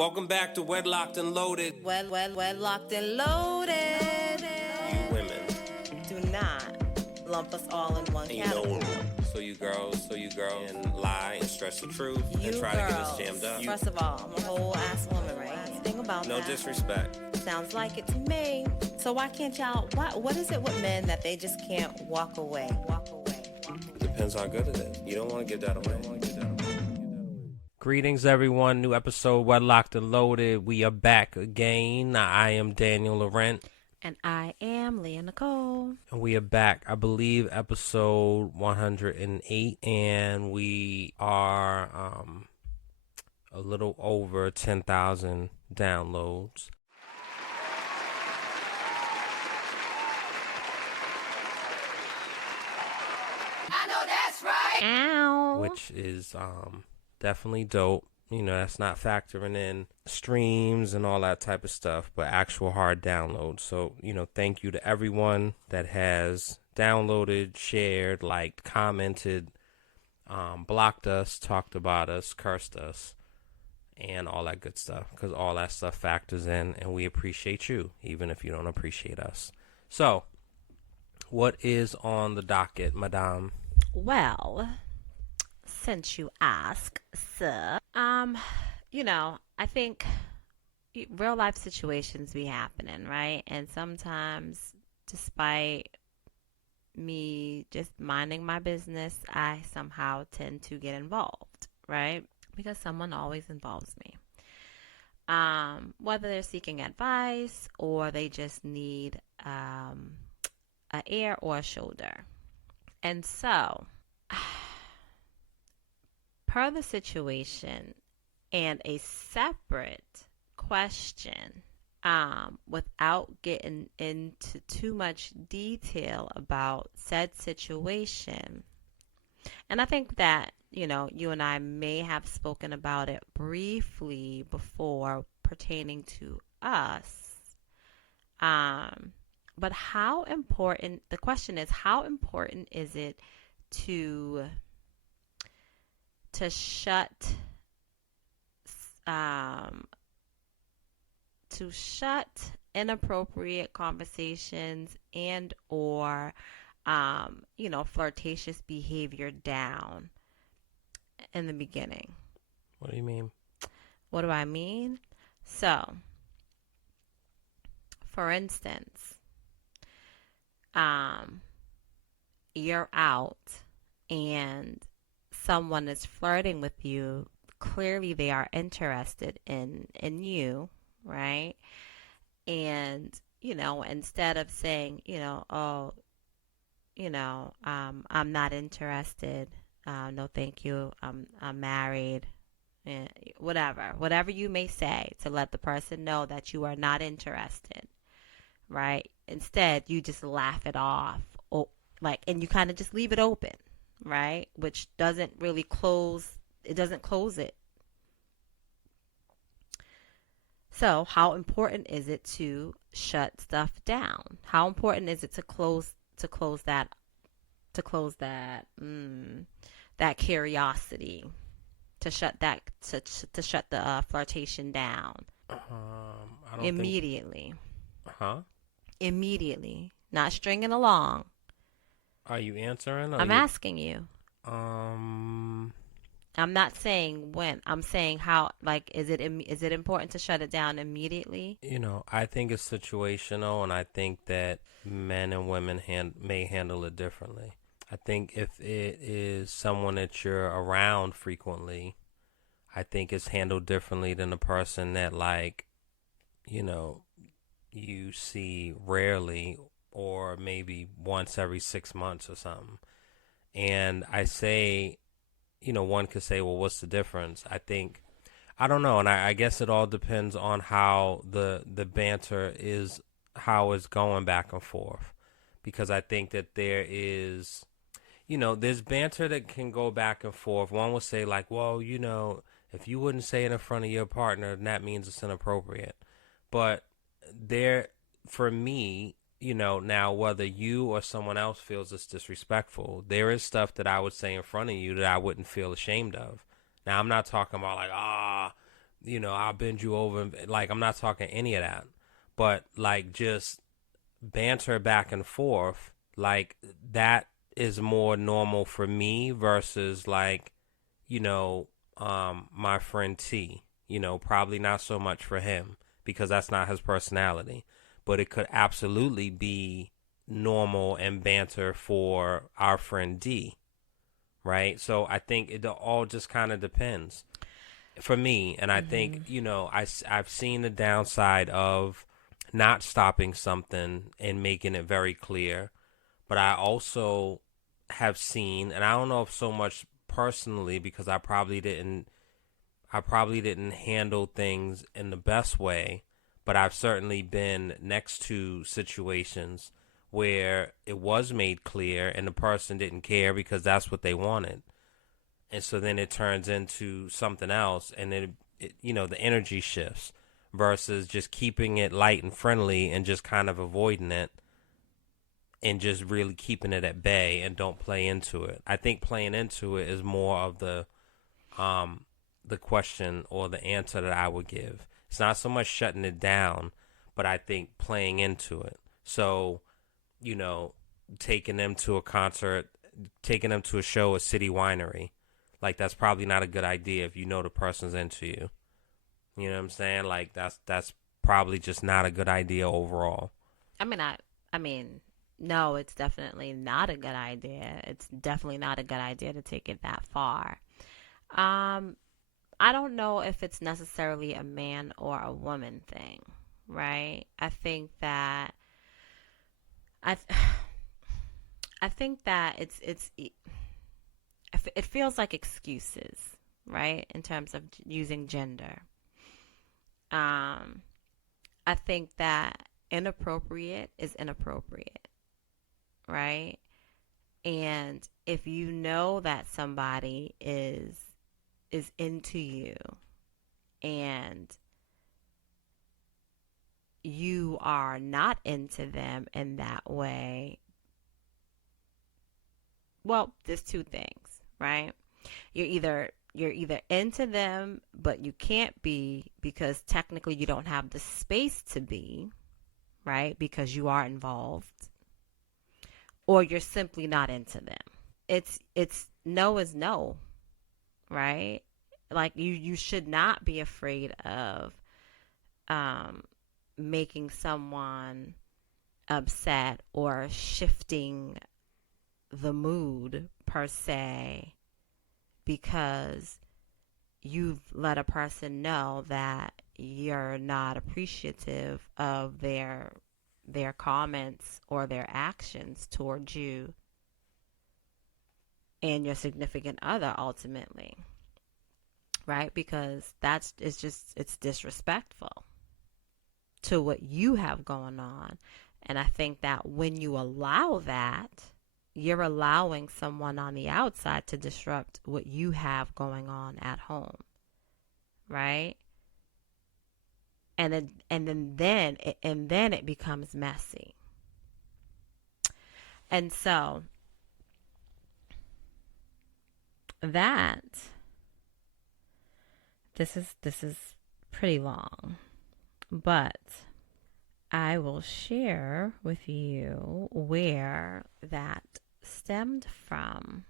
Welcome back to Wedlocked and Loaded. Wedlocked and loaded. You women. Do not lump us all in one category. So you girls, and lie and stretch the truth and try girls, to get us jammed up. First of all, I'm a whole ass woman, right? Think about no that. No disrespect. Sounds like it to me. So why can't y'all, what is it with men that they just can't walk away? Depends how good it is. You don't want to give that away. Greetings, everyone. New episode, Wedlocked and Loaded. We are back again. I am Daniel Laurent. And I am Leah Nicole. And we are back, I believe, episode 108. And we are a little over 10,000 downloads. I know that's right. Ow. Which is definitely dope. You know, that's not factoring in streams and all that type of stuff, but actual hard downloads. So, you know, thank you to everyone that has downloaded, shared, liked, commented, blocked us, talked about us, cursed us, and all that good stuff. Because all that stuff factors in, and we appreciate you, even if you don't appreciate us. So, what is on the docket, madame? Well, since you ask, sir, you know, I think real life situations be happening, right? And sometimes, despite me just minding my business, I somehow tend to get involved, right? Because someone always involves me. Whether they're seeking advice or they just need an ear or a shoulder. And so, per the situation and a separate question, without getting into too much detail about said situation, and I think that, you know, you and I may have spoken about it briefly before pertaining to us, but how important, the question is, how important is it to shut inappropriate conversations and or you know, flirtatious behavior down in the beginning? What do you mean? What do I mean? So, for instance, you're out and someone is flirting with you. Clearly they are interested in you, right? And, you know, instead of saying, you know, oh, you know, I'm not interested, no thank you, I'm married, whatever you may say to let the person know that you are not interested, right? Instead, you just laugh it off, or and you kind of just leave it open, right? Which doesn't really close it. So, how important is it to shut stuff down? How important is it to close that curiosity, to shut the flirtation down? I don't immediately. Huh? Immediately, not stringing along. Are you answering? I'm asking you. I'm not saying when. I'm saying how. Like, is it important to shut it down immediately? You know, I think it's situational, and I think that men and women may handle it differently. I think if it is someone that you're around frequently, I think it's handled differently than a person that, like, you know, you see rarely or maybe once every 6 months or something. And I say, you know, one could say, well, what's the difference? I don't know. And I guess it all depends on how the banter is, how it's going back and forth. Because I think that there is, you know, there's banter that can go back and forth. One will say, like, well, you know, if you wouldn't say it in front of your partner, that means it's inappropriate. But for me, you know, now whether you or someone else feels it's disrespectful, there is stuff that I would say in front of you that I wouldn't feel ashamed of. Now, I'm not talking about like, I'll bend you over. Like, I'm not talking any of that. But, like, just banter back and forth, like, that is more normal for me versus, like, my friend T. Probably not so much for him because that's not his personality. But it could absolutely be normal and banter for our friend D, right? So I think it all just kind of depends for me. And I think, I've seen the downside of not stopping something and making it very clear. But I also have seen, and I don't know if so much personally because I probably didn't handle things in the best way, but I've certainly been next to situations where it was made clear and the person didn't care because that's what they wanted. And so then it turns into something else, and then the energy shifts versus just keeping it light and friendly and just kind of avoiding it and just really keeping it at bay and don't play into it. I think playing into it is more of the question or the answer that I would give. It's not so much shutting it down, but I think playing into it. So, taking them to a concert, taking them to a show at City Winery, like that's probably not a good idea if you know the person's into you. You know what I'm saying? Like that's probably just not a good idea overall. I mean, no, it's definitely not a good idea. It's definitely not a good idea to take it that far. Um, I don't know if it's necessarily a man or a woman thing, right? I th- I think that it feels like excuses, right? In terms of using gender. Um, I think that inappropriate is inappropriate, right? And if you know that somebody is into you and you are not into them in that way, well, there's two things, right? You're either into them, but you can't be because technically you don't have the space to be, right? Because you are involved, or you're simply not into them. It's no is no, right? Like you should not be afraid of um making someone upset or shifting the mood per se because you've let a person know that you're not appreciative of their comments or their actions towards you and your significant other ultimately, right? Because it's disrespectful to what you have going on. And I think that when you allow that, you're allowing someone on the outside to disrupt what you have going on at home, right? And then it becomes messy. And so that this is pretty long, but I will share with you where that stemmed from.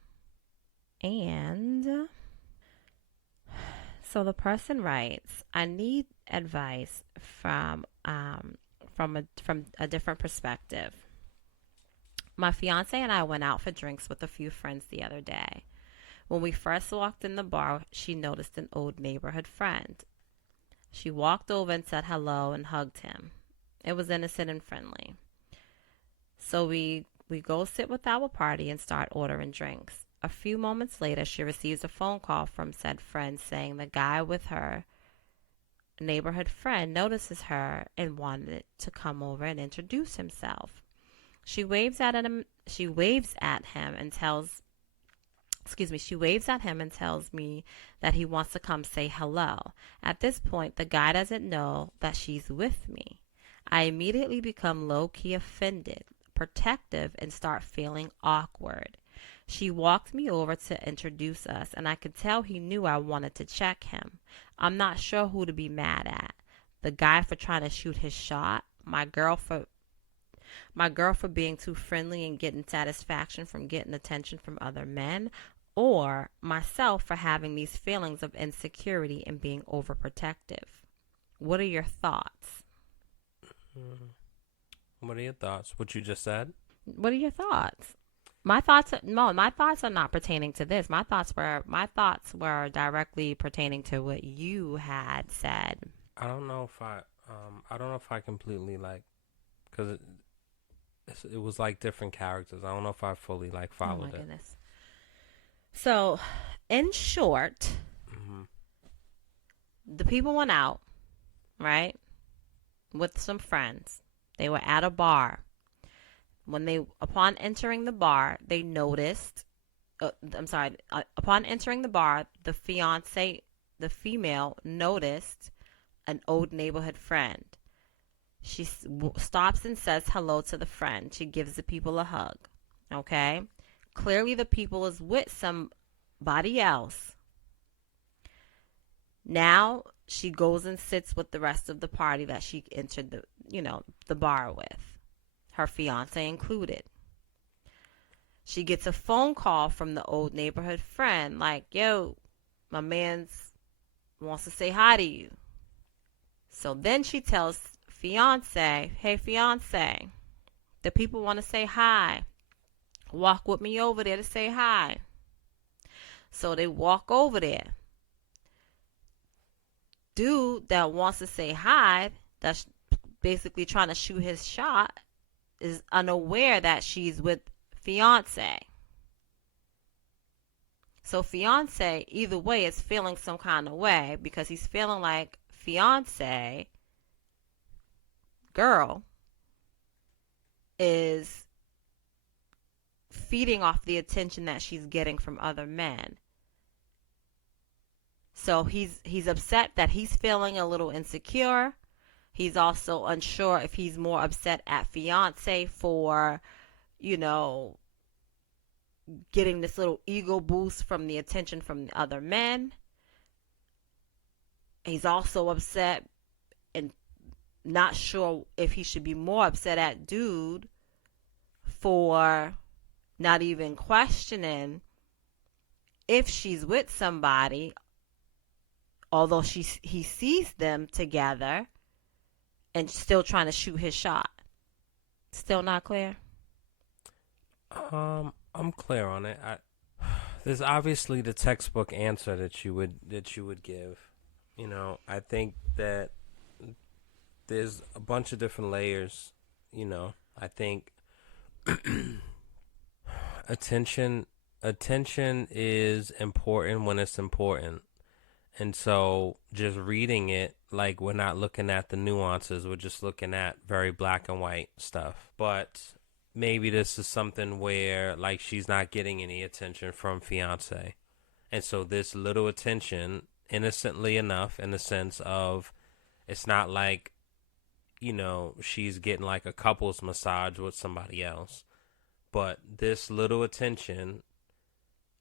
And so the person writes, I need advice from a different perspective. My fiance and I went out for drinks with a few friends the other day. When we first walked in the bar, she noticed an old neighborhood friend. She walked over and said hello and hugged him. It was innocent and friendly. So we go sit with our party and start ordering drinks. A few moments later, she receives a phone call from said friend saying the guy with her neighborhood friend notices her and wanted to come over and introduce himself. She waves at him. She waves at him and tells she waves at him and tells me that he wants to come say hello. At this point, the guy doesn't know that she's with me. I immediately become low key offended, protective, and start feeling awkward. She walked me over to introduce us, and I could tell he knew I wanted to check him. I'm not sure who to be mad at. The guy for trying to shoot his shot, my girl for being too friendly and getting satisfaction from getting attention from other men, or myself for having these feelings of insecurity and being overprotective. What are your thoughts? What are your thoughts? What you just said? What are your thoughts? My thoughts are not pertaining to this. My thoughts were directly pertaining to what you had said. I don't know if I completely like, because it was like different characters. I don't know if I fully like Oh my followed it. goodness. So, in short, Hmm. the people went out, right, with some friends. They were at a bar. Upon entering the bar, they noticed, upon entering the bar, the female noticed an old neighborhood friend. She stops and says hello to the friend. She gives the people a hug. Okay? Clearly, the people is with somebody else. Now, she goes and sits with the rest of the party that she entered the bar with, her fiance included. She gets a phone call from the old neighborhood friend, like, yo, my man's wants to say hi to you. So then she tells fiance, hey, fiance, the people want to say hi. Walk with me over there to say hi. So they walk over there. Dude that wants to say hi, that's basically trying to shoot his shot, is unaware that she's with fiance. So fiance, either way, is feeling some kind of way because he's feeling like fiance, girl, is feeding off the attention that she's getting from other men. So he's upset that he's feeling a little insecure. He's also unsure if he's more upset at fiance for, getting this little ego boost from the attention from the other men. He's also upset and not sure if he should be more upset at dude for not even questioning if she's with somebody, although he sees them together, and still trying to shoot his shot. Still not clear? I'm clear on it. There's obviously the textbook answer that you would give. I think that there's a bunch of different layers. I think attention is important when it's important. And so just reading it, like, we're not looking at the nuances, we're just looking at very black and white stuff. But maybe this is something where, like, she's not getting any attention from fiance. And so this little attention, innocently enough, in the sense of, it's not like, she's getting like a couple's massage with somebody else. But this little attention,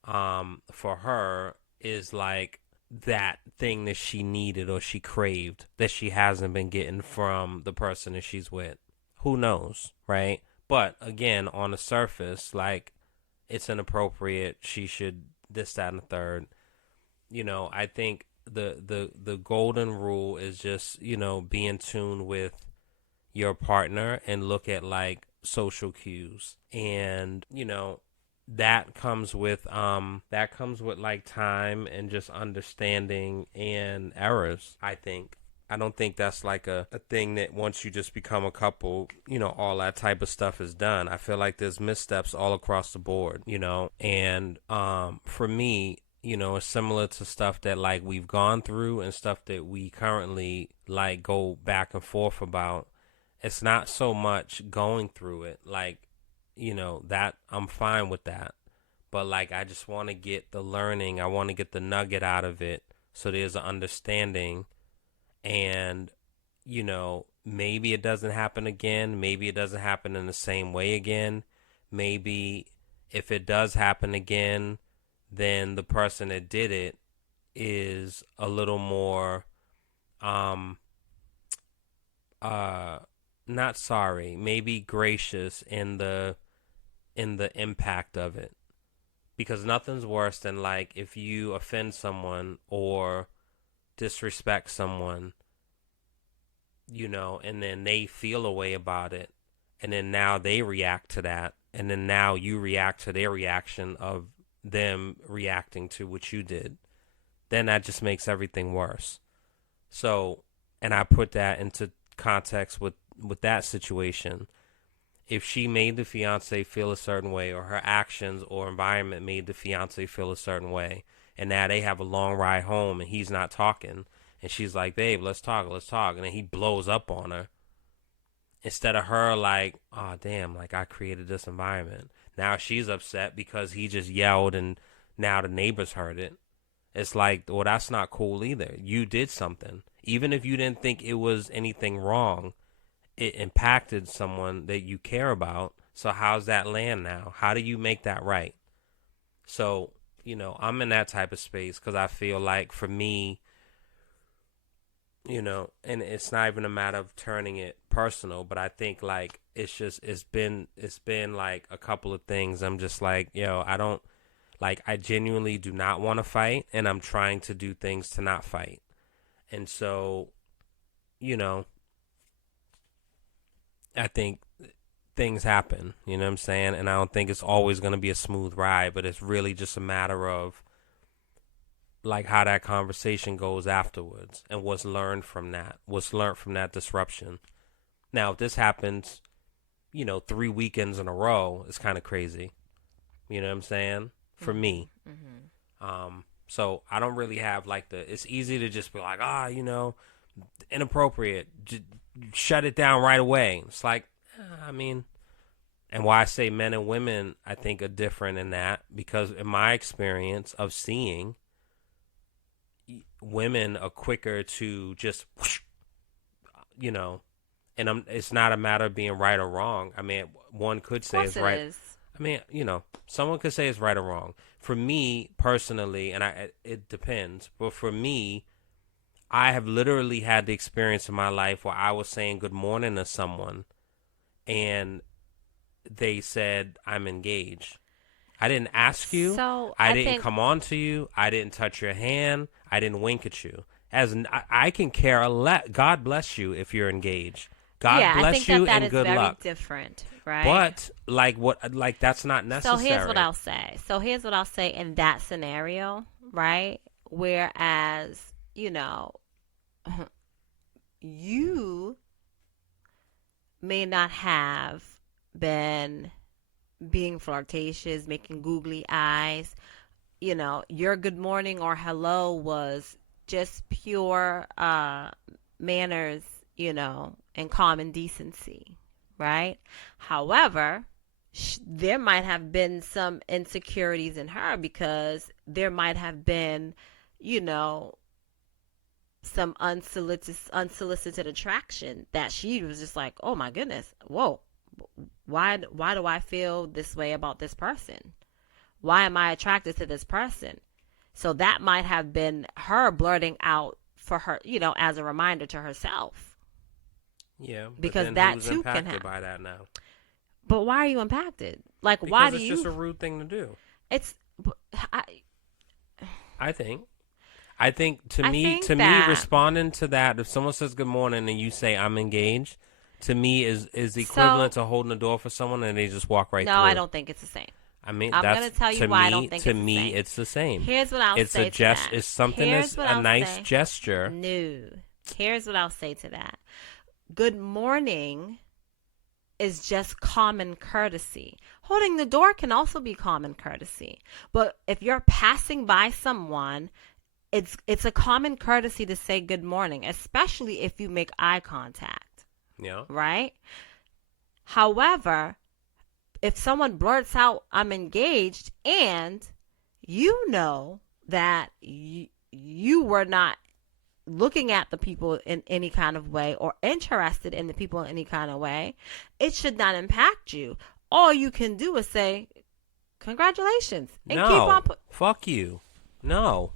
for her is like that thing that she needed or she craved that she hasn't been getting from the person that she's with. Who knows, right? But again, on the surface, like, it's inappropriate. She should this, that, and the third. I think the golden rule is just, be in tune with your partner and look at, like, social cues. And, that comes with like time and just understanding and errors. I don't think that's like a thing that once you just become a couple, all that type of stuff is done. I feel like there's missteps all across the board, and for me, it's similar to stuff that, like, we've gone through and stuff that we currently, like, go back and forth about. It's not so much going through it, like, that I'm fine with that. But, like, I just want to get the learning. I want to get the nugget out of it. So there's an understanding. And, maybe it doesn't happen again. Maybe it doesn't happen in the same way again. Maybe If it does happen again, then the person that did it is a little more not sorry, maybe gracious in the impact of it. Because nothing's worse than like if you offend someone or disrespect someone, and then they feel a way about it, and then now they react to that, and then now you react to their reaction of them reacting to what you did, then that just makes everything worse. So, and I put that into context with that situation. If she made the fiance feel a certain way, or her actions or environment made the fiance feel a certain way, and now they have a long ride home and he's not talking, and she's like, babe, let's talk, and then he blows up on her, instead of her like, oh damn, like I created this environment. Now she's upset because he just yelled and now the neighbors heard it. It's like, well, that's not cool either. You did something. Even if you didn't think it was anything wrong, it impacted someone that you care about. So how's that land now? How do you make that right? So, I'm in that type of space because I feel like for me, and it's not even a matter of turning it personal, but I think like it's been like a couple of things. I'm just like, I genuinely do not want to fight, and I'm trying to do things to not fight. And so, I think things happen, you know what I'm saying? And I don't think it's always going to be a smooth ride, but it's really just a matter of like how that conversation goes afterwards and what's learned from that disruption. Now, if this happens, 3 weekends in a row, it's kind of crazy. You know what I'm saying? For me. Mm-hmm. So I don't really have like it's easy to just be like, inappropriate. Shut it down right away. It's like, and why I say men and women, I think, are different in that, because in my experience of seeing, women are quicker to just, and it's not a matter of being right or wrong. I mean, one could say it's right. Is. I mean, someone could say it's right or wrong. For me personally, and it depends, but for me, I have literally had the experience in my life where I was saying good morning to someone and they said, I'm engaged. I didn't ask you. So I didn't come on to you. I didn't touch your hand. I didn't wink at you. I can care a lot. God bless you if you're engaged. God bless you and good luck. That is very different, right? But like that's not necessary. So here's what I'll say in that scenario, right? Whereas, you may not have been being flirtatious, making googly eyes. Your good morning or hello was just pure manners, and common decency, right? However, there might have been some insecurities in her because there might have been, some unsolicited attraction that she was just like, oh my goodness, whoa, why do I feel this way about this person? Why am I attracted to this person? So that might have been her blurting out for her, as a reminder to herself. Yeah, because that too can happen. By that now. But why are you impacted? Like, because why do you? It's just a rude thing to do. I think to me, responding to that, if someone says good morning and you say I'm engaged, to me is equivalent to holding the door for someone and they just walk right through. No, I don't think it's the same. I mean, I'm going to tell you why I don't think it's the same. To me, it's the same. Here's what I'll say to that. It's something that's a nice gesture. No. Here's what I'll say to that. Good morning is just common courtesy. Holding the door can also be common courtesy. But if you're passing by someone, it's a common courtesy to say good morning, especially if you make eye contact. Yeah. Right? However, if someone blurts out, I'm engaged, and you know that you were not looking at the people in any kind of way or interested in the people in any kind of way, it should not impact you. All you can do is say, congratulations. And No, keep on fuck you. No.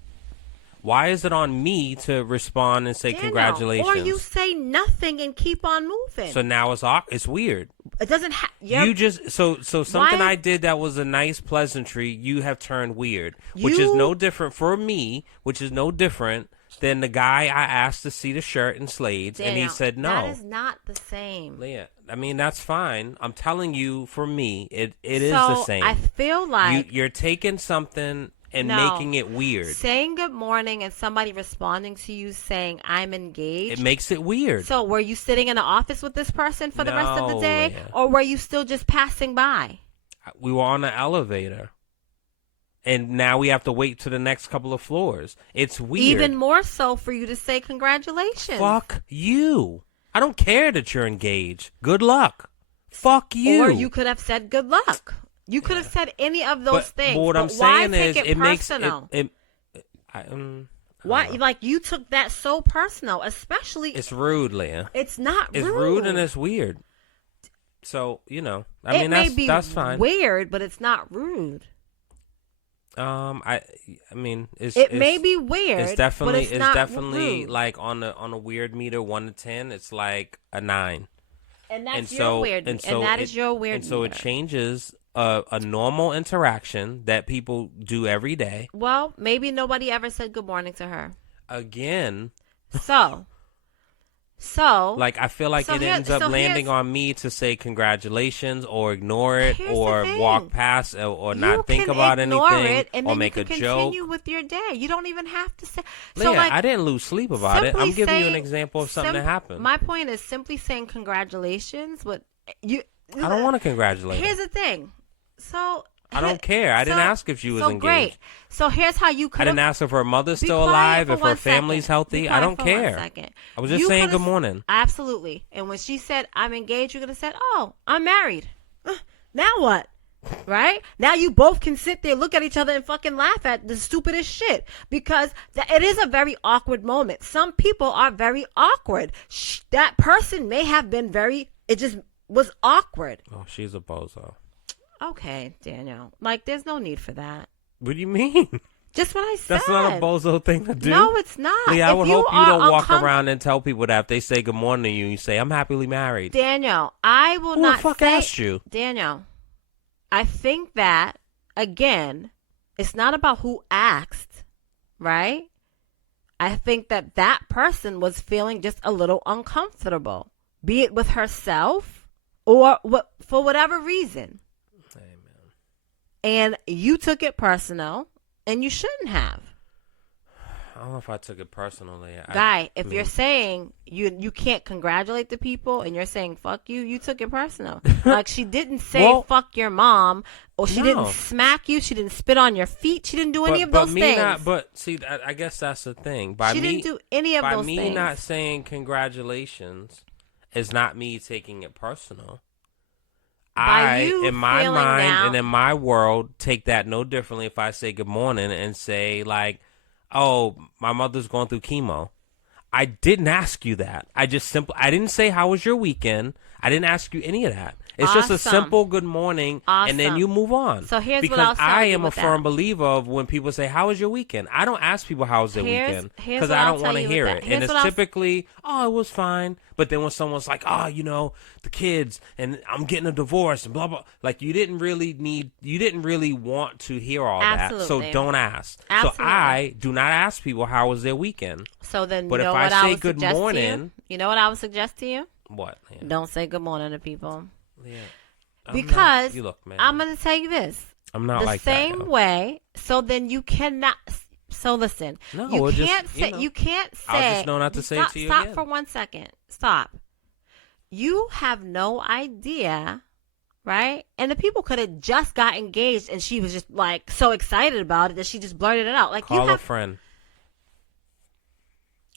Why is it on me to respond and say congratulations? Or you say nothing and keep on moving. So now it's weird. It doesn't have. You just so something I did that was a nice pleasantry. You have turned weird, which is no different for me. Which is no different than the guy I asked to see the shirt and Slades, Daniel, and he said no. That is not the same. Leah, I mean that's fine. I'm telling you, for me, it is the same. I feel like you're taking something and making it weird. Saying good morning and somebody responding to you saying I'm engaged. It makes it weird. So were you sitting in the office with this person for the rest of the day? Leah. Or were you still just passing by? We were on the elevator. And now we have to wait to the next couple of floors. It's weird. Even more so for you to say congratulations. Fuck you. I don't care that you're engaged. Good luck. Fuck you. Or you could have said good luck. You could have said any of those things. But what I'm why saying take is, it personal? Why, like you took that so personal, especially. It's rude, Leah. It's not rude. It's rude and it's weird. So I mean that's fine. Weird, but it's not rude. I mean, it may be weird. It's definitely but it's not definitely rude. like on a weird meter 1 to 10. It's like a 9. And that's your weird. And that is your weird. And so it changes a normal interaction that people do every day. Well, maybe nobody ever said good morning to her. Again. So like I feel like it ends up landing on me to say congratulations or ignore it or walk past or not think about anything or make a joke. Continue with your day. You don't even have to say. Leah, I didn't lose sleep about it. I'm giving you an example of something that happened. My point is simply saying congratulations. I don't want to congratulate. Here's the thing. So I don't care. I didn't ask if she was engaged. Great. So here's how you could. I didn't ask if her mother's still alive, if her family's healthy. I don't care. I was just saying good morning. Absolutely. And when she said I'm engaged, you could have said, "Oh, I'm married." Now what? Right? Now you both can sit there, look at each other, and fucking laugh at the stupidest shit because it is a very awkward moment. Some people are very awkward. That person may have been it just was awkward. Oh, she's a bozo. Okay, Daniel. Like, there's no need for that. What do you mean? Just what I said. That's not a bozo thing to do. No, it's not. Leah, I would hope you don't walk around and tell people that if they say good morning to you, you say, I'm happily married. Daniel, I will Who not the fuck asked you? Daniel, I think that, again, it's not about who asked, right? I think that person was feeling just a little uncomfortable, be it with herself or for whatever reason. And you took it personal, and you shouldn't have. I don't know if I took it personally. If you're saying you can't congratulate the people, and you're saying fuck you, you took it personal. Like she didn't say fuck your mom, or she didn't smack you, she didn't spit on your feet, she didn't do any of those things. But see, I guess that's the thing. She didn't do any of those things. By me not saying congratulations is not me taking it personal. In my mind and in my world, take that no differently if I say good morning and say, like, oh, my mother's going through chemo. I didn't ask you that. I didn't say, how was your weekend? I didn't ask you any of that. It's just a simple good morning, and then you move on. So here's because what I'll I am a firm believer of when people say, how was your weekend? I don't ask people how was their weekend because I don't want to hear it. And it's typically, oh, it was fine. But then when someone's like, oh, the kids, and I'm getting a divorce, and blah, blah. Like, you didn't really want to hear all that. So don't ask. Absolutely. So I do not ask people how was their weekend. So then, but if I say good morning. You know what I would suggest to you? What? Yeah. Don't say good morning to people. Yeah. Because you look, man. I'm going to tell you this. I'm not like that. The same way. So then you cannot. So listen. No, you can't say. You can't say. I'll just know not to say it to you Stop again. for 1 second. Stop. You have no idea, right? And the people could have just got engaged, and she was just like so excited about it that she just blurted it out. Like call a friend.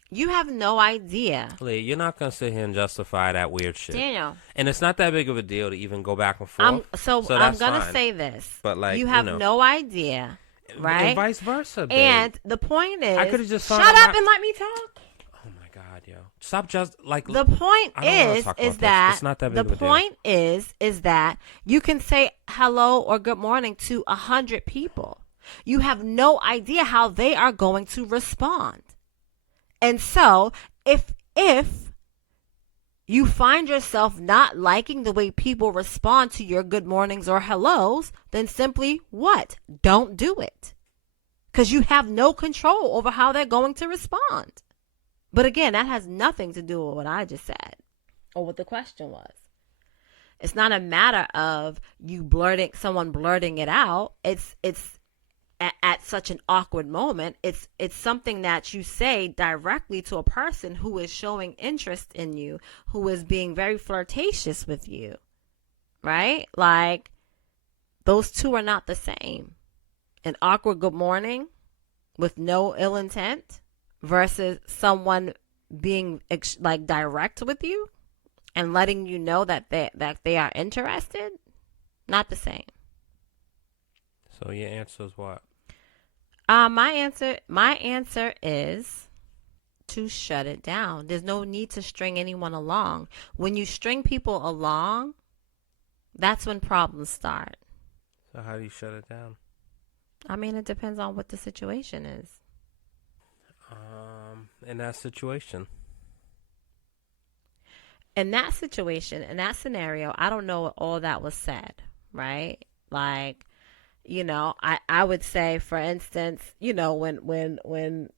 You have no idea. Lee, you're not going to sit here and justify that weird shit. Daniel. And it's not that big of a deal to even go back and forth. So I'm going to say this. But like, you have no idea, right? And vice versa, babe. And the point is, I could have just shut up and let me talk. Oh my God, yo. Stop just like. The point I don't want to is talk about that this. It's not that the big of a deal. point is that you can say hello or good morning to 100 people. You have no idea how they are going to respond. And so if you find yourself not liking the way people respond to your good mornings or hellos, then simply what? Don't do it. Because you have no control over how they're going to respond. But again, that has nothing to do with what I just said or what the question was. It's not a matter of someone blurting it out. It's at such an awkward moment. It's something that you say directly to a person who is showing interest in you, who is being very flirtatious with you, right? Like, those two are not the same. An awkward good morning with no ill intent versus someone being like direct with you and letting you know that they are interested, not the same. So your answer is what? My answer is to shut it down. There's no need to string anyone along. When you string people along, that's when problems start. So how do you shut it down? I mean, it depends on what the situation is. In that situation. In that situation, in that scenario, I don't know what all that was said, right? Like, you know, I would say, for instance, you know, when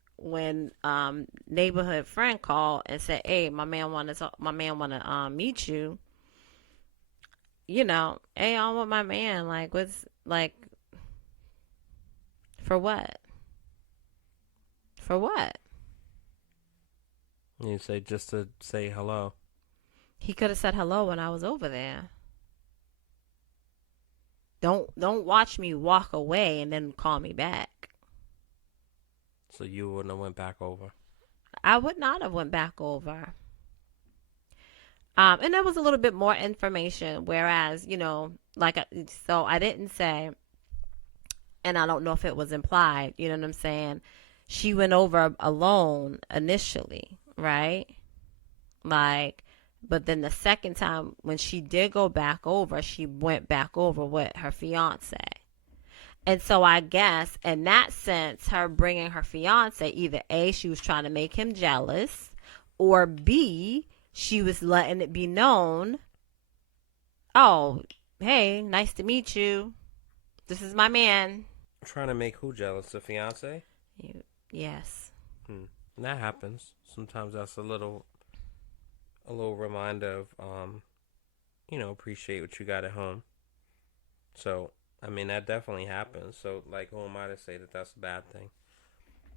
neighborhood friend called and said, "Hey, my man wanna meet you." You know, hey, I want my man. Like, what's like for what? For what? You say just to say hello. He could have said hello when I was over there. Don't watch me walk away and then call me back. So you wouldn't have went back over. I would not have went back over. And there was a little bit more information, whereas, you know, so I didn't say, and I don't know if it was implied, you know what I'm saying? She went over alone initially, right? Like, but then the second time when she did go back over, she went back over with her fiance. And so I guess in that sense, her bringing her fiance, either A, she was trying to make him jealous, or B, she was letting it be known, oh, hey, nice to meet you. This is my man. Trying to make who jealous? The fiance? Yes. That happens. Sometimes that's a little reminder of, you know, appreciate what you got at home. So, I mean, that definitely happens. So, like, who am I to say that that's a bad thing?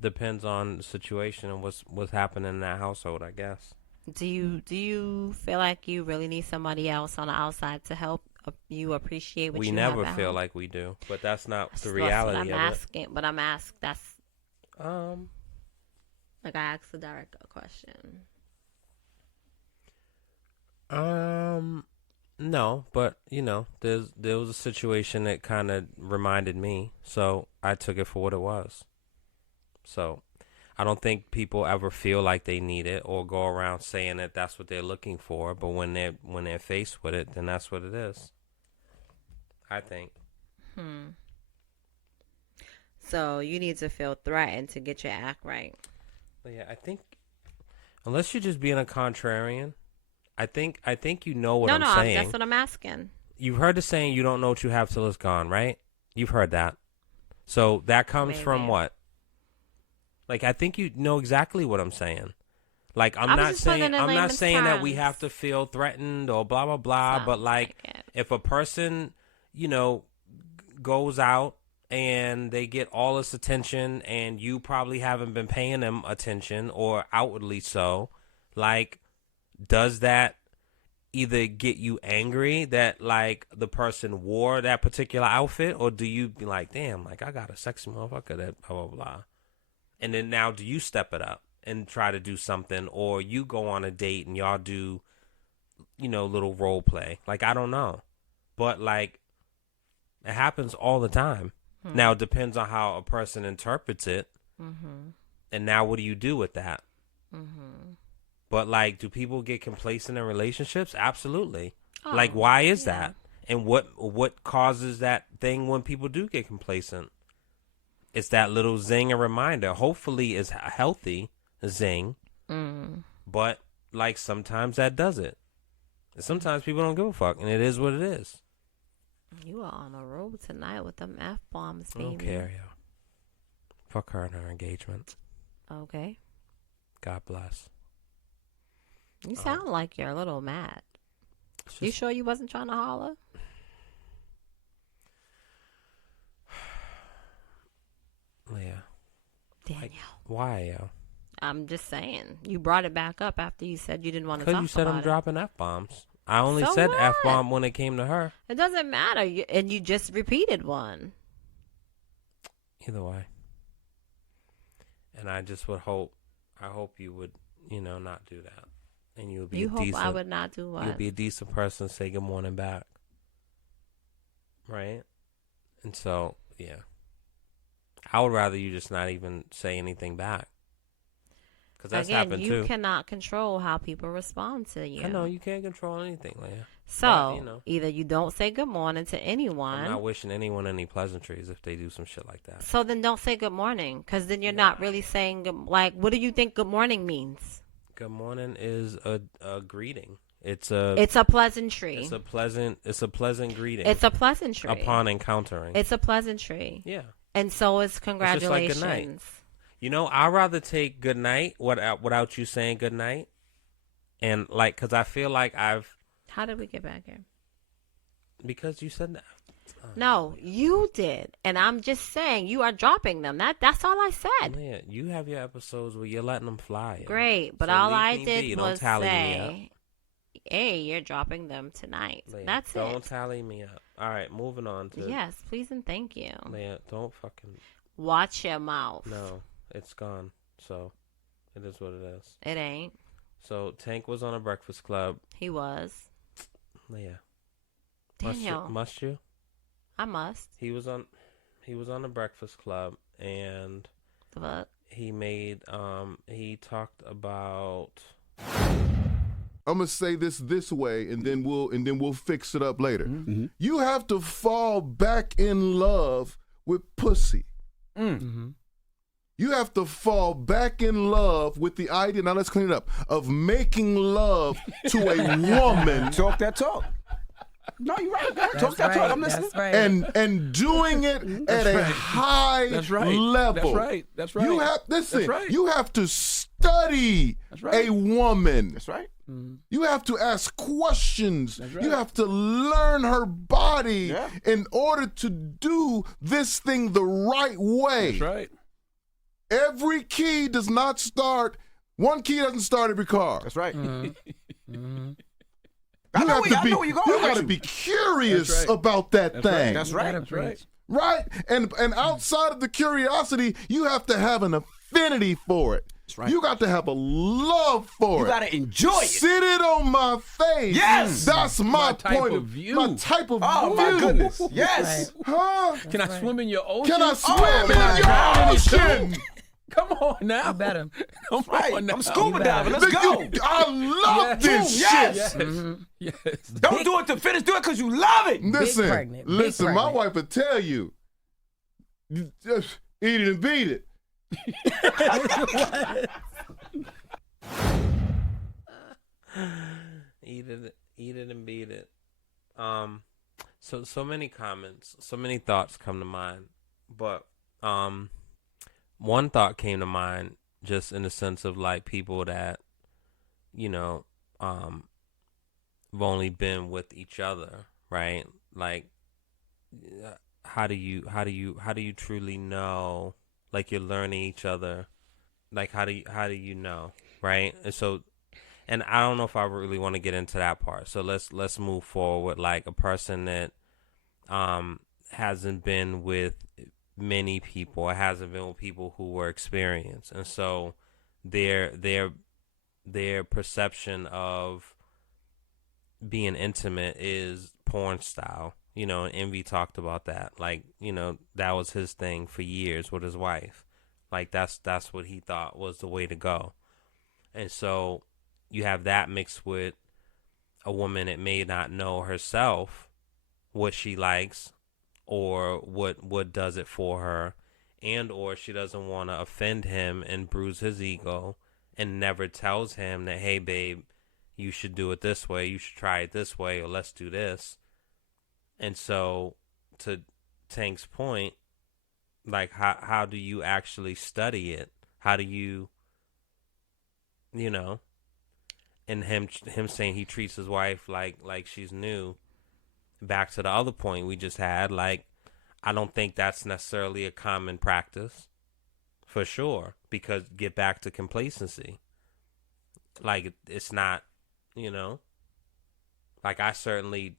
Depends on the situation and what's happening in that household, I guess. Do you feel like you really need somebody else on the outside to help you appreciate what you have at home? We never feel like we do, but that's not the That's reality what I'm of asking, but I'm asked. That's it. like I asked the direct question. No, but you know, there was a situation that kind of reminded me, so I took it for what it was. So, I don't think people ever feel like they need it or go around saying that that's what they're looking for, but when they're faced with it, then that's what it is. I think. So you need to feel threatened to get your act right. But yeah, I think unless you're just being a contrarian, I think you know what I'm saying. That's what I'm asking. You've heard the saying, "You don't know what you have till it's gone," right? You've heard that. So that comes from what? Like, I think you know exactly what I'm saying. Like, I'm not saying that we have to feel threatened or blah blah blah. Sounds but like if a person, you know, goes out and they get all this attention, and you probably haven't been paying them attention or outwardly so, like, does that either get you angry that like the person wore that particular outfit, or do you be like, damn, like I got a sexy motherfucker that blah blah blah, and then now do you step it up and try to do something, or you go on a date and y'all do, you know, little role play? Like, I don't know, but like it happens all the time. Now it depends on how a person interprets it, and now what do you do with that? But like, do people get complacent in relationships? Absolutely. Oh, Like, why is yeah. that? And what causes that thing when people do get complacent? It's that little zing and reminder. Hopefully, it's a healthy zing. But like, sometimes that does it. And sometimes people don't give a fuck, and it is what it is. You are on a roll tonight with them F-bombs, I baby. don't care, yo. Fuck her and her engagement. Okay. God bless. You sound like you're a little mad. It's You just- sure you wasn't trying to holler? Yeah. Danielle. Why, yo? I'm just saying. You brought it back up after you said you didn't want to talk Because you said about I'm it. dropping F-bombs. I only So said what? F-bomb when it came to her. It doesn't matter. And you just repeated one. Either way. And I just would hope, I hope you would, not do that. And you would be You a hope decent, I would not do what? you'll be a decent person, say good morning back. Right? And so, yeah. I would rather you just not even say anything back. Because that's Again, happened you too. cannot control how people respond to you. I know, you can't control anything, Leah. So, But, either you don't say good morning to anyone. I'm not wishing anyone any pleasantries if they do some shit like that. So then don't say good morning, because then you're not really saying like, what do you think good morning means? Good morning is a greeting. It's a pleasantry. It's a pleasant greeting. It's a pleasantry. Upon encountering. It's a pleasantry. Yeah. And so it's It's congratulations. just like good night. I'd rather take good night without you saying good night. And like, because I feel like How did we get back here? because you said that. No, you did. And I'm just saying you are dropping them. That's all I said. Yeah, you have your episodes where you're letting them fly. Yeah. Great. But So all leave I me did be. was Don't tally me say, hey, you're dropping them tonight. Leah, That's don't it. tally me up. All right, moving on to. Yes, please and thank you. Leah, don't fucking. Watch your mouth. No, it's gone. So, it is what it is. It ain't. So Tank was on a Breakfast Club. He was. Leah. Daniel. Must you? I must. He was on the Breakfast Club, and The fuck? he talked about. I'm gonna say this way, and then we'll fix it up later. Mm-hmm. You have to fall back in love with pussy. Mm-hmm. You have to fall back in love with the idea. Now let's clean it up. Of making love to a woman. Talk that talk. No, you're right. Talk that talk. I'm listening. That's right. And doing it at a high level. That's right. You have listen. That's right. You have to study right. a woman. That's right. You have to ask questions. Right. You have to learn her body in order to do this thing the right way. That's right. Every key does not start. One key doesn't start every car. That's right. Mm-hmm. You I know where you're going. You got to be curious about that thing. That's right. That's right. Right? And outside of the curiosity, you have to have an affinity for it. That's right. You got to have a love for it. You got to enjoy it. Sit it on my face. Yes. That's my type point of view. My type of Oh, view. my goodness. Yes. Huh? Can I swim in your ocean? Can I swim my in God. your ocean? Come on now. You better. Come Right. on now. I'm scuba You diving. better. Let's go. I love this Yes. shit. Yes. Yes. Don't do it to finish. Do it because you love it. Listen, pregnant. Big listen. My pregnant. wife would tell you, just eat it and beat it. Eat it and beat it. So many comments, so many thoughts come to mind, but one thought came to mind just in the sense of like people that have only been with each other, right? Like how do you truly know, like, you're learning each other, like how do you know, right? And I don't know if I really want to get into that part. So let's move forward. Like a person that hasn't been with many people, or hasn't been with people who were experienced, and so their perception of being intimate is porn style. And Envy talked about that. Like, that was his thing for years with his wife. Like that's what he thought was the way to go. And so you have that mixed with a woman that may not know herself what she likes or what does it for her, and or she doesn't want to offend him and bruise his ego and never tells him that, hey babe, you should do it this way, you should try it this way, or let's do this. And so, to Tank's point, like, how do you actually study it? How do you, and him saying he treats his wife like she's new. Back to the other point we just had, like, I don't think that's necessarily a common practice, for sure, because get back to complacency. Like, it's not, like, I certainly,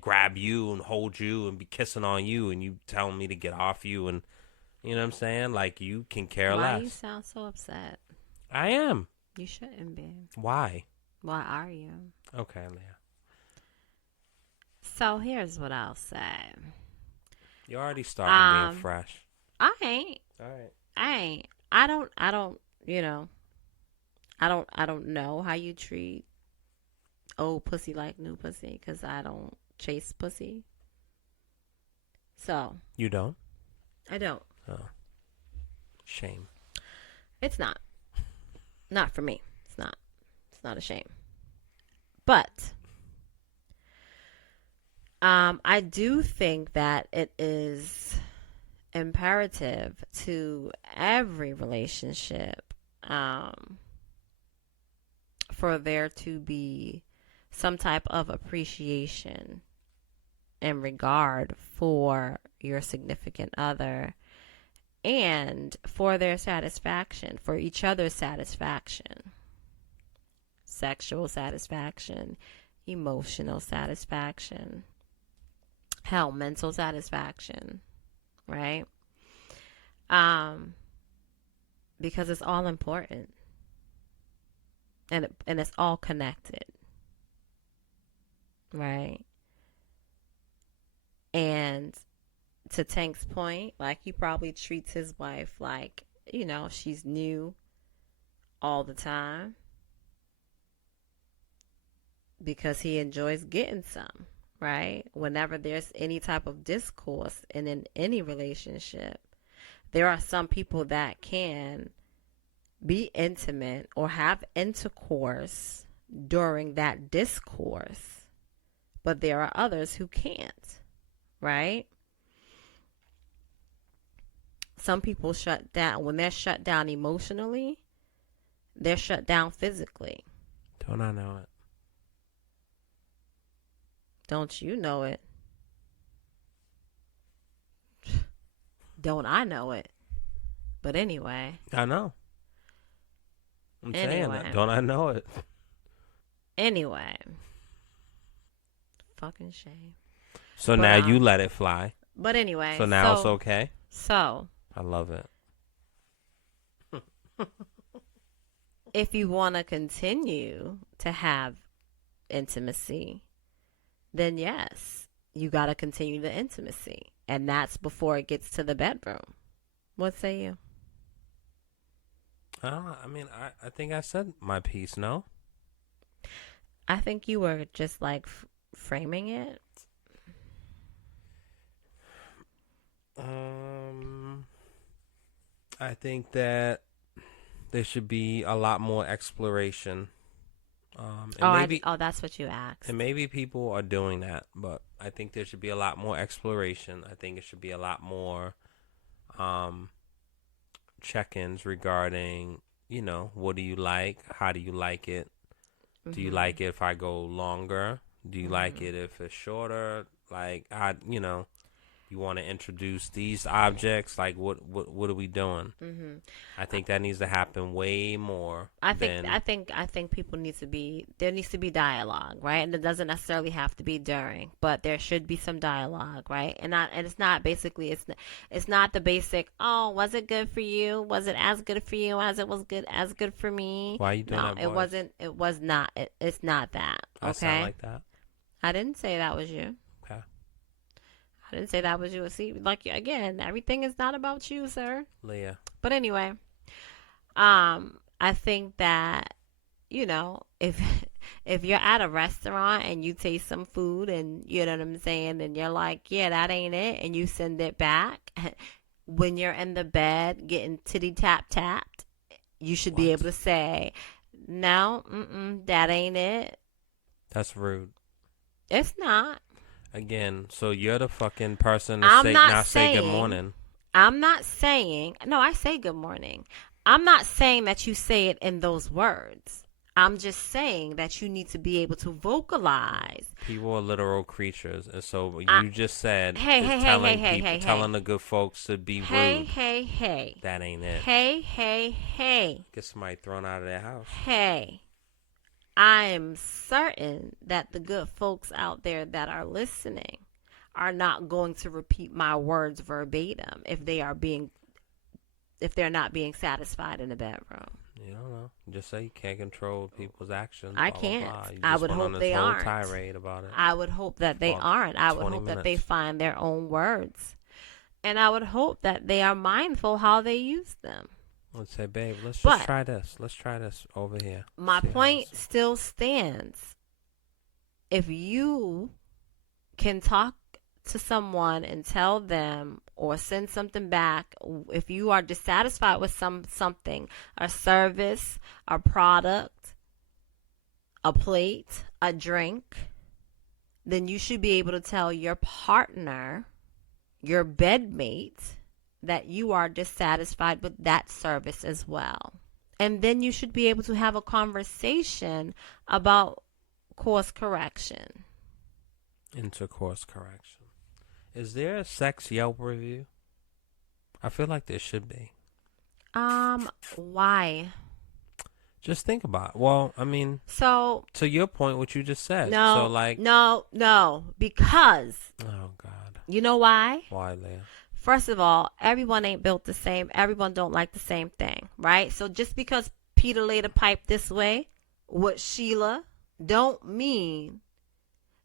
grab you and hold you and be kissing on you and you telling me to get off you and, like, you can care less. Why you sound so upset? I am. You shouldn't be. Why? Why are you? Okay, Leah. So here's what I'll say. You're already starting being fresh. I ain't. All right. I ain't. I don't, I don't know how you treat old pussy like new pussy, because I don't chase pussy. So. You don't? I don't. Oh. Shame. It's not. Not for me. It's not. It's not a shame. But I do think that it is imperative to every relationship for there to be some type of appreciation and regard for your significant other and for their satisfaction, for each other's satisfaction, sexual satisfaction, emotional satisfaction, hell, mental satisfaction, right? Because it's all important, and it's all connected, right? And to Tank's point, like, he probably treats his wife like, she's new all the time because he enjoys getting some, right? Whenever there's any type of discourse in any relationship, there are some people that can be intimate or have intercourse during that discourse, but there are others who can't, right? Some people shut down. When they're shut down emotionally, they're shut down physically. Don't I know it? Don't you know it? Don't I know it? But anyway. I know. I'm saying Anyway. that. Don't I know it? Anyway. Fucking shame. So But, now you let it fly. But anyway. So now it's okay? So. I love it. If you want to continue to have intimacy, then yes, you got to continue the intimacy. And that's before it gets to the bedroom. What say you? I mean, I think I said my piece, no? I think you were just like framing it. I think that there should be a lot more exploration. That's what you asked. And maybe people are doing that, but I think there should be a lot more exploration. I think it should be a lot more check-ins regarding, what do you like? How do you like it? Mm-hmm. Do you like it if I go longer? Do you like it if it's shorter? Like, you want to introduce these objects? Like, what are we doing? Mm-hmm. I think that needs to happen way more. I think people there needs to be dialogue, right? And it doesn't necessarily have to be during, but there should be some dialogue, right? And it's not basically it's not the basic. Oh, was it good for you? Was it as good for you as it was good for me? Why are you doing that? No, it wasn't. It was not. It's not that. Okay. I sound like that. I didn't say that was you. Okay. I didn't say that was you. See, like, again, everything is not about you, sir. Leah. But anyway, I think that you know, if if you're at a restaurant and you taste some food and you know what I'm saying, and you're like, yeah, that ain't it, and you send it back, when you're in the bed getting titty tap tapped, you should be able to say, no, that ain't it. That's rude. It's not. Again, so you're the fucking person to I'm say not not say good saying- morning. I'm not saying, no, I say good morning. I'm not saying that you say it in those words. I'm just saying that you need to be able to vocalize. People are literal creatures, and so what I- you just said Hey, is hey, hey, telling hey, hey, people, hey, telling hey. the good folks to be Hey, rude. hey. That ain't it. Hey. Get somebody thrown out of their house. Hey. I am certain that the good folks out there that are listening are not going to repeat my words verbatim if they're not being satisfied in the bedroom. You don't know. Just say you can't control people's actions. I blah, blah, can't. blah. You I just would went on hope this they whole aren't. tirade about it. I would hope that they Well, aren't. I would 20 hope that they minutes. find their own words. And I would hope that they are mindful how they use them. Let's say, babe, let's But- just try this. Let's try this over here. My See how point this- still stands. If you can talk to someone and tell them or send something back, if you are dissatisfied with something, a service, a product, a plate, a drink, then you should be able to tell your partner, your bedmate, that you are dissatisfied with that service as well. And then you should be able to have a conversation about course correction. Intercourse correction. Is there a sex Yelp review? I feel like there should be. Why? Just think about it. Well, I mean, So, to your point, what you just said. no, So, like, no, because, oh, God. you know why? Why, Leah? First of all, everyone ain't built the same. Everyone don't like the same thing, right? So just because Peter laid a pipe this way with Sheila, don't mean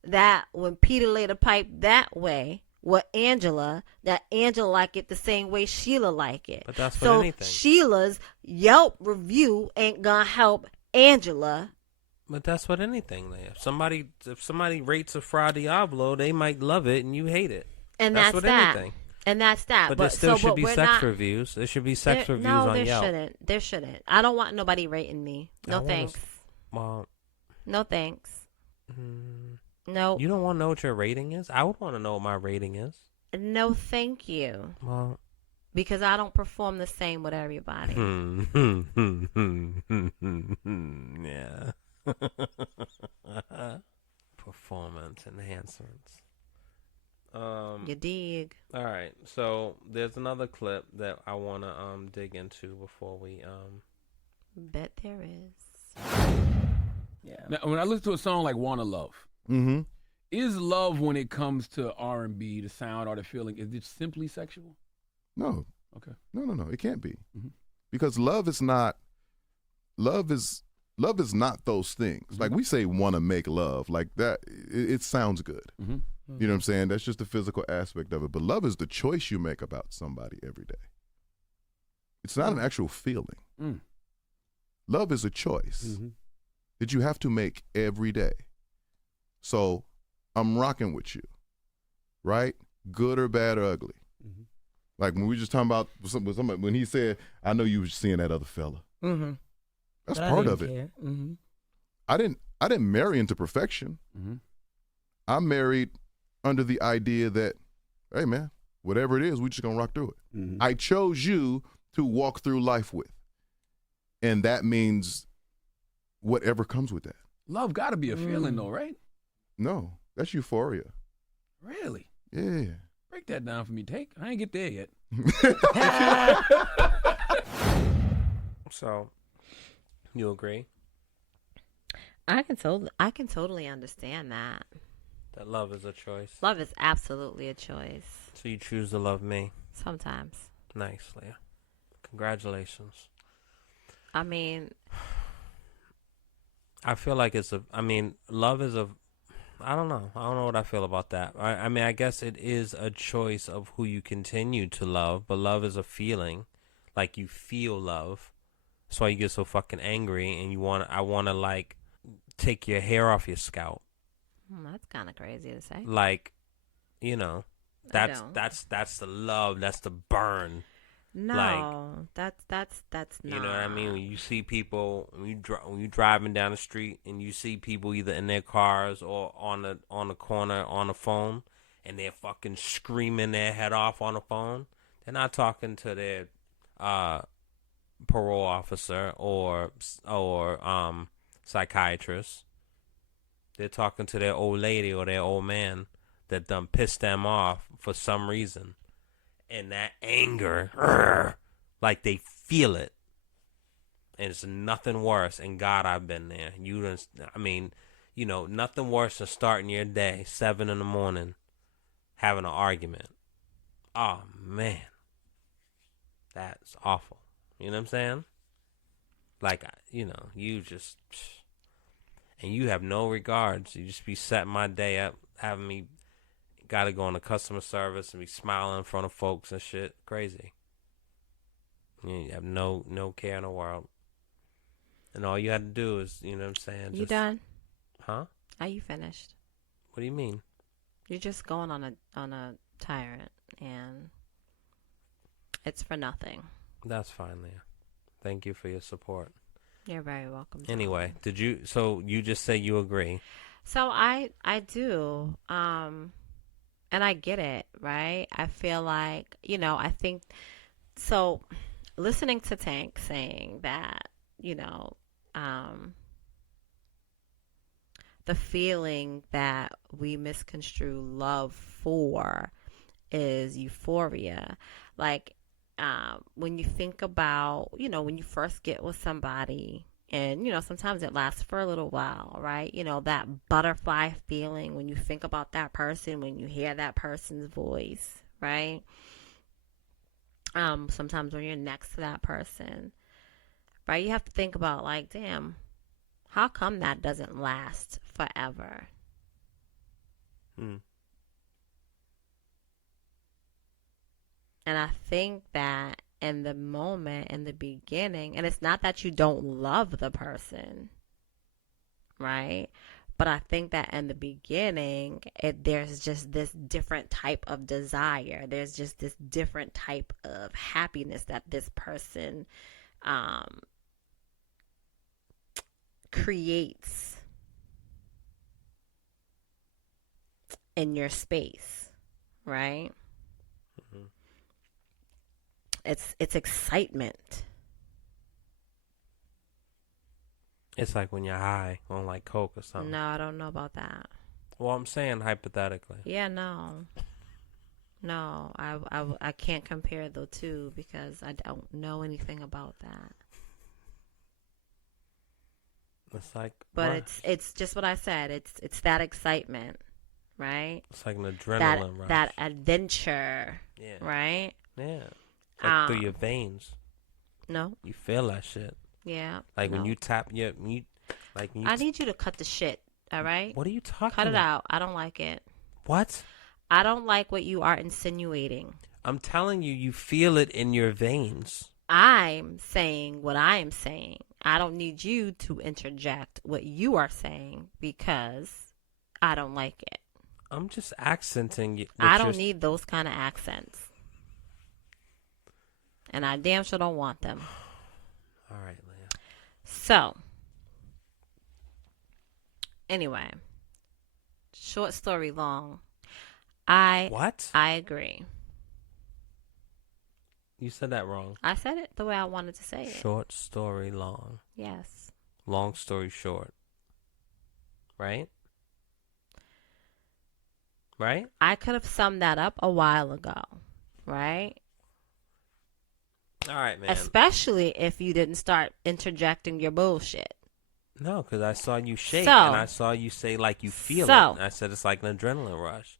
that when Peter laid a pipe that way with Angela, that Angela like it the same way Sheila like it. But that's so with anything. Sheila's Yelp review ain't gonna help Angela. But that's what anything, Leah. If somebody rates a Fra Diablo, they might love it and you hate it. And That's that's with that. anything. And that's that. But there still so, should but be we're sex not, reviews. There should be sex there- reviews no, on there Yelp. shouldn't. There shouldn't. I don't want nobody rating me. No I wanna thanks. Well, No thanks. mm, No. you don't want to know what your rating is? I would want to know what my rating is. No, thank you. Well, Because I don't perform the same with everybody. yeah. Performance enhancements. You dig? All right. So there's another clip that I want to dig into before we Bet there is. Yeah. Now, when I listen to a song like "Wanna Love," Mm-hmm. is love when it comes to R&B, the sound or the feeling, is it simply sexual? No. Okay. No. It can't be. Mhm. Because love is not those things. Like we say want to make love. Like that it sounds good. Mm-hmm. You know what I'm saying? That's just the physical aspect of it. But love is the choice you make about somebody every day. It's not an actual feeling. Mm. Love is a choice Mm-hmm. that you have to make every day. So I'm rocking with you, right? Good or bad or ugly. Mm-hmm. Like when we just talking about somebody, when he said, I know you were seeing that other fella. Mm-hmm. That's part of it. Mm-hmm. I didn't marry into perfection. Mm-hmm. I married under the idea that, hey man, whatever it is, we just gonna rock through it. Mm-hmm. I chose you to walk through life with. And that means whatever comes with that. Love got to be a feeling, though, right? No, that's euphoria. Really? Yeah. Break that down for me, Take. I ain't get there yet. So, you agree I can totally understand that. that love is a choice? Love is absolutely a choice. So you choose to love me. Sometimes. Nice, Leah. Congratulations. I mean, I feel like love is I don't know. I don't know what I feel about that. I mean, I guess it is a choice of who you continue to love, but love is a feeling. Like you feel love. That's why you get so fucking angry, and I want to like take your hair off your scalp. That's kind of crazy to say. Like, you know, I that's don't. the love, that's the burn. No, that's not. You know what I mean? When you see people, when you driving down the street and you see people either in their cars or on the corner on the phone, and they're fucking screaming their head off on the phone, they're not talking to their parole officer or psychiatrist. They're talking to their old lady or their old man that done pissed them off for some reason. And that anger, like they feel it. And it's nothing worse. And God, I've been there. Nothing worse than starting your day, 7 a.m, having an argument. Oh, man. That's awful. You know what I'm saying? Like, you just, and you have no regards. You just be setting my day up, having me got to go into customer service and be smiling in front of folks and shit. Crazy. You have no care in the world. And all you had to do is, you know what I'm saying? You done? Huh? Are you finished? What do you mean? You're just going on a tyrant, and it's for nothing. That's fine, Leah. Thank you for your support. You're very welcome. John. Anyway, so you just say you agree? So I do. And I get it, right? I feel like, I think, so listening to Tank saying that, the feeling that we misconstrue love for is euphoria. Like, when you think about, when you first get with somebody, and, sometimes it lasts for a little while, right? That butterfly feeling when you think about that person, when you hear that person's voice, right? Sometimes when you're next to that person, right? You have to think about, like, damn, how come that doesn't last forever? And I think that in the moment, in the beginning, and it's not that you don't love the person, right? But I think that in the beginning, there's just this different type of desire. There's just this different type of happiness that this person creates in your space, right? It's excitement. It's like when you're high on like Coke or something. No, I don't know about that. Well, I'm saying hypothetically. Yeah, no. I can't compare the two because I don't know anything about that. It's like, but it's just what I said. It's that excitement, right? It's like an adrenaline rush. That adventure, yeah. Right? Yeah. Like through your veins. No. You feel that shit. Yeah. Like when you tap I need you to cut the shit, all right? What are you talking about? Cut it out. I don't like it. What? I don't like what you are insinuating. I'm telling you, you feel it in your veins. I'm saying what I am saying. I don't need you to interject what you are saying because I don't like it. I'm just accenting you. I don't need those kind of accents. And I damn sure don't want them. All right, Leah. So, anyway, short story long. What? I agree. You said that wrong. I said it the way I wanted to say it. Short story long. Yes. Long story short. Right? Right? I could have summed that up a while ago. Right? All right, man. Especially if you didn't start interjecting your bullshit. No, because I saw you shake and I saw you say like you feel it. And I said it's like an adrenaline rush.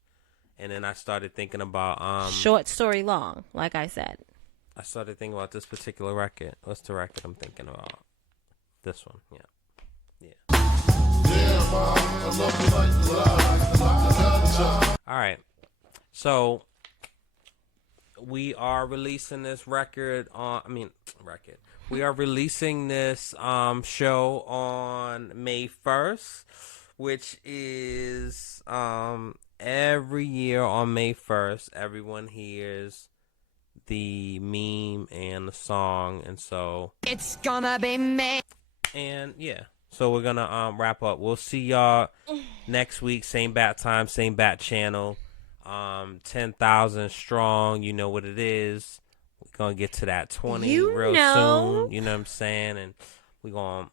And then I started thinking about short story long, like I said. I started thinking about this particular record. What's the record I'm thinking about? This one, yeah. All right. So we are releasing this record on. We are releasing this show on May 1st, which is every year on May 1st, everyone hears the meme and the song, and so It's gonna be me. and yeah, so we're gonna wrap up. We'll see y'all next week, same bat time, same bat channel. 10,000 strong, you know what it is. We're gonna get to that 20 real soon, you know what I'm saying, and we're gonna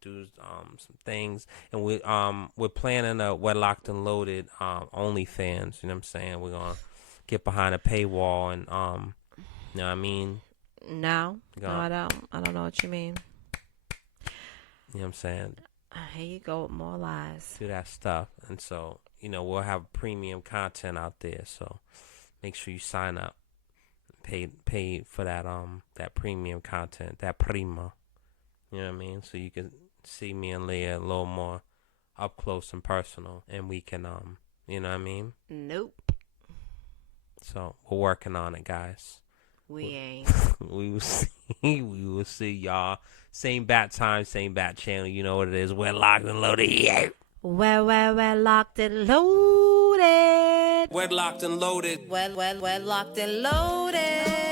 do some things, and we're planning a WEDLocked and Loaded OnlyFans, you know what I'm saying. We're gonna get behind a paywall, and you know what I mean? No, I don't know what you mean. You know what I'm saying? Here you go with more lies. Do that stuff, and so we'll have premium content out there. So make sure you sign up, pay for that that premium content, that prima. You know what I mean? So you can see me and Leah a little more up close and personal, and we can you know what I mean? Nope. So we're working on it, guys. We ain't. We will see y'all. Same bat time, same bat channel. You know what it is. We're locked and loaded. Yeah. We're locked and loaded. WEDLocked and loaded. We're locked and loaded.